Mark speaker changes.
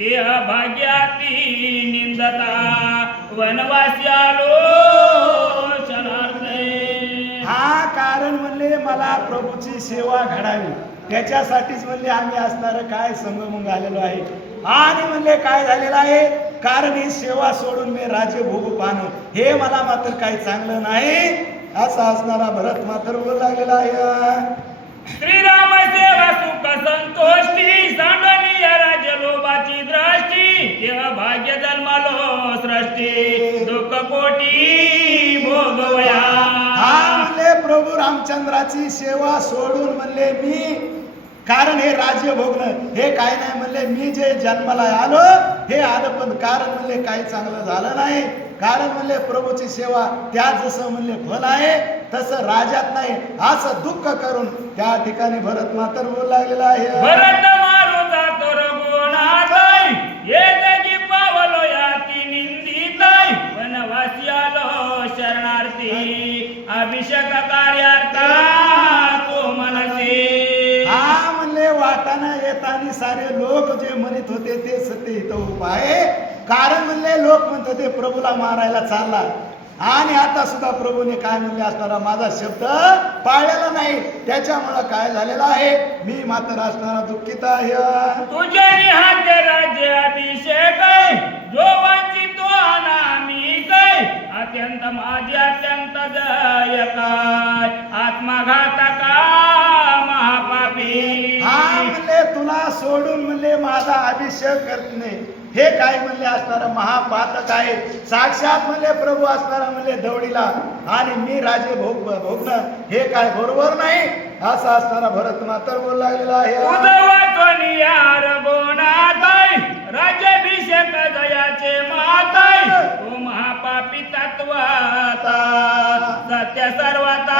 Speaker 1: भाग्याती निंदता वनवास्यालो आलो
Speaker 2: हा कारण म्हणले मला प्रभूची सेवा घडावी. त्याच्यासाठीच म्हणले आम्ही असणार काय संगमंग आलेलो आहे? आणि म्हणले काय झालेलं आहे? कारण ही सेवा सोडून मी राजे भोग पाहणं हे मला मात्र काही चांगलं नाही. असा असणारा भरत मात्र बोलू लागलेला आहे.
Speaker 1: दुःख कोटी भोगवया.
Speaker 2: हा म्हणले प्रभू रामचंद्राची सेवा सोडून म्हणले मी कारण हे राज्य भोगणं हे काय नाही म्हणले मी जे जन्माला आलो हे आलं पण कारण म्हणले काही चांगलं झालं नाही. कारण म्हणले प्रभूची सेवा त्या जसं म्हणले फल आहे तसं राजात नाही. असं दुःख करून त्या ठिकाणी भरत मात्र बोलू लागलेला आहे.
Speaker 1: वनवासी आलो शरणार्थी अभिषेक कार्यार्था तो मनसे
Speaker 2: हा म्हणले येताना सारे लोक जे म्हणत होते ते सत्य इथं उभं आहे कारण म्हणले लोक म्हणत होते प्रभूला मारायला चालला. आणि आता सुद्धा प्रभूने काय म्हणले असणारा माझा शब्द पाळलेला नाही. त्याच्यामुळं काय झालेलं आहे? मी मात्र असणारा दुःखित आहे.
Speaker 1: अत्यंत माझे अत्यंत जय काय आत्मघातका महापापी.
Speaker 2: हा म्हणले तुला सोडून म्हणले माझा अभिषेक करणे हे काय म्हणले असणारं महापातक आहे? साक्षात म्हणले प्रभू असणारा म्हणले दौडीला. आणि मी राजे भोग भोगणं हे काय बरोबर नाही? असं असणारा भरत मात्र बोलू लागलेला आहे.
Speaker 1: తర్వాత